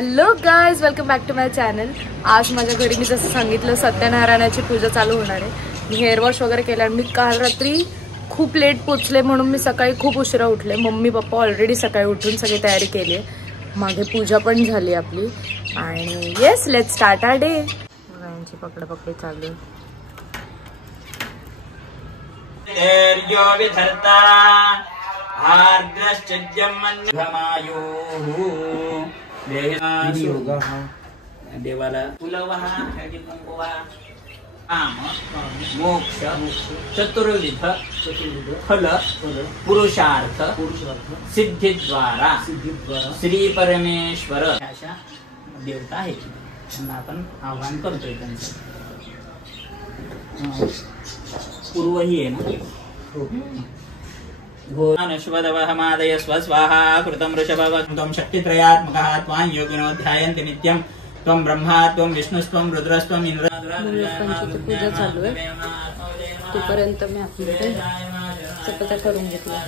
Hello guys, welcome back to my channel. आज माझ्या घरी मी जसं सांगितलं सत्यनारायणाची पूजा चालू होणार आहे। मी हेअर वॉश वगैरे केला आणि मी काल रात्री खूप लेट पोचले म्हणून मी सकाळी खूप उशिरा उठले। मम्मी पप्पा ऑलरेडी सकाळी उठून सगळी तयारी केली आहे, मागे पूजा पण झाली आपली आणि yes let's start our day. यांची पकडापकडी चालू आहे। देवाला कुलवहा हळदी कुंकवा काम मोक्ष चतुर्विध फल पुरुषार्थ सिद्धीद्वारा श्री परमेश्वर अशा देवता आहेत, त्यांना आपण आवाहन करतोय। त्यांचं पूर्व ही आहे ना। घोषवदवहमादय स्वस्वाहा कृतं वृषभवं शक्तित्रयात्मकः त्वां योगिनो ध्यायन्ति नित्यं त्वं ब्रह्मा त्वं विष्णुस्त्वं रुद्रस्त्वं इंद्राची पूजा चालू आहे। तोपर्यंत मी आपल्याकडे चपात्या करून घेतल्या,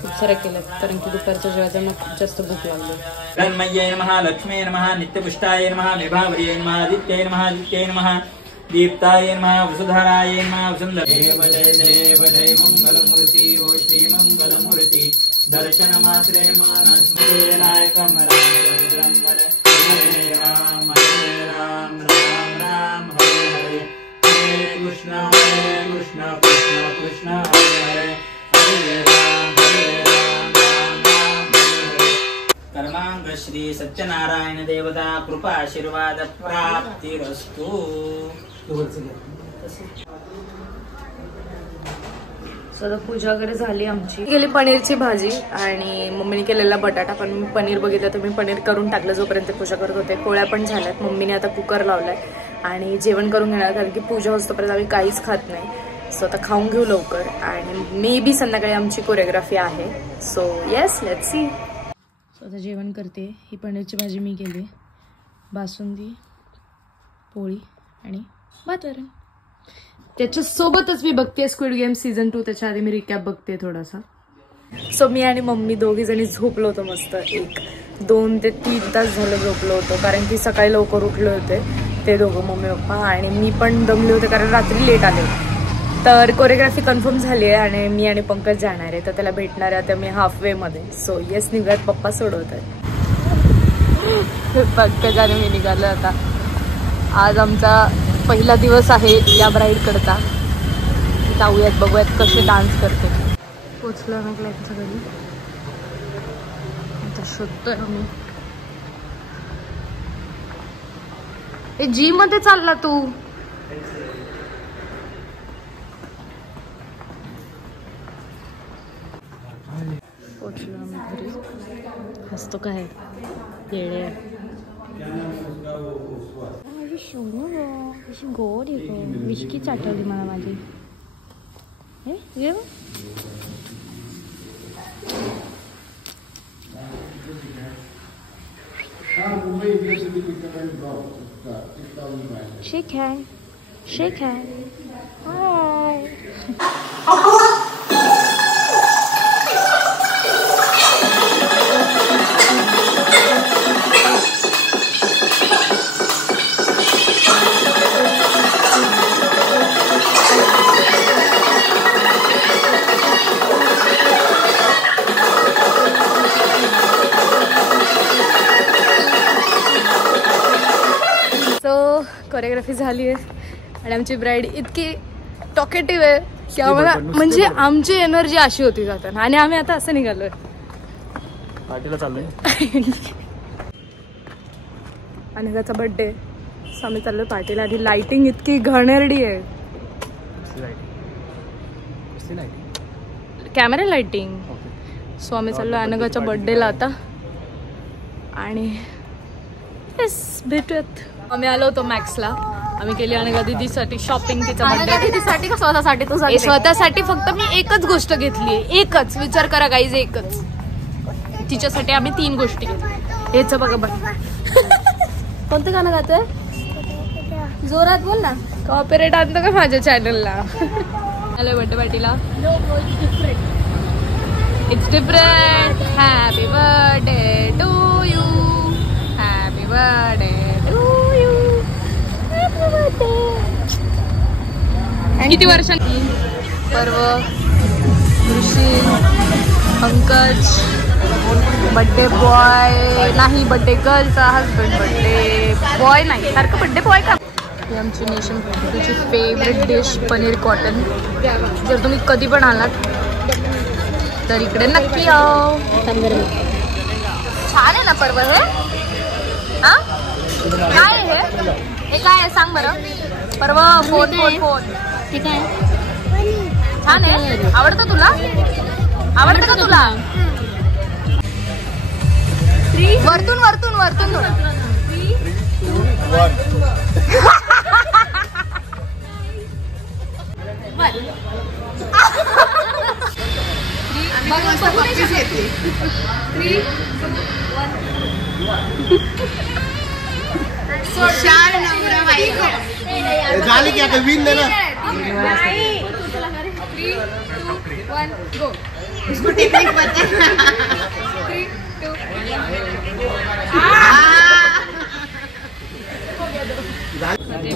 खूप साऱ्या केल्यात कारण की दुपारच्या जेवायला मला खूप जास्त भूक लागली। तन्मय्ये नमः लक्ष्मीये नमः नित्यपुष्टाय नमः विभावर्ये नमः आदित्याय नमः आदित्याय नमः दीप्ताय नमः वसुधाराय नमः वसुंधराय देव जय मंगलमूर्ति ओ श्री मंगलमूर्ति दर्शनमात्रे मनस्मरे नायकं राम राम राम राम हरे हरे कृष्ण कृष्ण कृष्ण हरे हरे राम राम कर्मांग श्री सत्यनारायण देवता कृपा आशीर्वाद प्राप्तिरस्तु। सगळं पूजा वगैरे झाली आमची। गेली पनीरची भाजी आणि मम्मीने केलेला बटाटा, पण मी पनीर बघितलं तर मी पनीर करून टाकलं जोपर्यंत पूजा करत होते। पोळ्या पण झाल्यात, मम्मीने आता कुकर लावलाय आणि जेवण करून घेणार कारण की पूजा होतपर्यंत आम्ही काहीच खात नाही। सो आता खाऊन घेऊ लवकर आणि मे बी संध्याकाळी आमची कोरिओग्राफी आहे। So yes let's see. So आता जेवण करते। ही पनीरची भाजी मी केली, बासुंदी पोळी आणि भात वरण। त्याच्यासोबतच मी बघते स्क्विड गेम सीझन 2, त्याच्या आधी मी रिकॅप बघते थोडासा। सो मी आणि मम्मी दोघी जणी झोपलो होतो मस्त, 1-2 ते 3 तास झालं झोपलो होतो कारण की सकाळी लवकर उठले होते ते दोघं, मम्मी पप्पा, आणि मी पण दमले होते कारण रात्री लेट आले। तर कोरिओग्राफी कन्फर्म झाली आहे आणि मी आणि पंकज जाणार आहे, तर त्याला भेटणार आहे आता मी हाफवे मध्ये। सो येस निघत पप्पा सोडवत आहे। पंकज आणि मी निघालो आता। आज आमचा पहिला दिवस आहे या ब्राईडकडचा। जाऊयात बघूयात कसे डान्स करते। पोचलो आम्ही क्लायंटच्या घरी, आता शोधतोय आम्ही। ए जी मध्ये चालला तू? पोचलो आम्ही घरी। हसतो काय येडे सोनू ग, अशी गोड आहे ग, विशकीच आठवली मला माझी। हे ये शेक हँड, शेक हँड, हाय। कोरिओग्राफी झाली आहे आणि आमची ब्राईड इतकी टॉकेटिव्ह आहे की आम्हाला म्हणजे आमची एनर्जी अशी होती जाताना, आणि आम्ही आता असं निघालोय पार्टीला चाललोय। आणि त्याचा बर्थडे, सो आम्ही चाललोय पार्टीला। आणि लाइटिंग इतकी घणेरडी आहे, कॅमेरा लाइटिंग। सो आम्ही चाललोय अनघाच्या बर्थडेला आता आणि येस भेटूयात। आम्ही आलो होतो मॅक्सला, आम्ही केली अनघा दीदीसाठी शॉपिंग। तिचा बर्थडे दीदीसाठी का स्वतःसाठी? तो स्वतःसाठी फक्त मी एकच गोष्ट घेतली, एकच, विचार करा गाईज, एकच। तिच्यासाठी आम्ही 3 गोष्टी घेतल्या। हेच बघा बघा कोणतं गाणं गातोय? जोरात बोल ना, कॉपीराइट आणतो का माझ्या चॅनलला? हॅलो बर्थडे पार्टीला। It's different, happy birthday to you, birthday to you. Happy birthday. किती वर्षांनी? पर्व, ऋषी, पंकज, बर्थडे बॉय नाही, बर्थडे गर्लचा हजबंड, बर्थडे बॉय नाही, सारखं बर्थडे बॉय का. ही आमची नेशन तुझी फेवरेट डिश पनीर कॉटन. जर तुम्ही कधी पण आलात तर इकडे नक्की याव. छान आहे ना पर्व हे. हा काय आहे हे काय आहे सांग बरं. पर्व फोन फोन फोन छान आहे. आवडतं तुला? आवडतं का तुला? वरतून वरतून वरतून झाले की आता विन दे ना. 3, 2, 1 गो.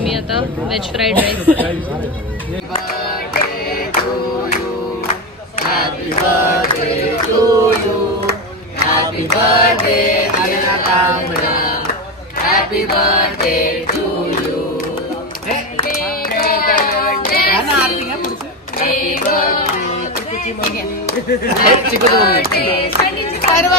मी आता veg fried rice. Happy birthday to you. Happy birthday happy birthday to you. सर्व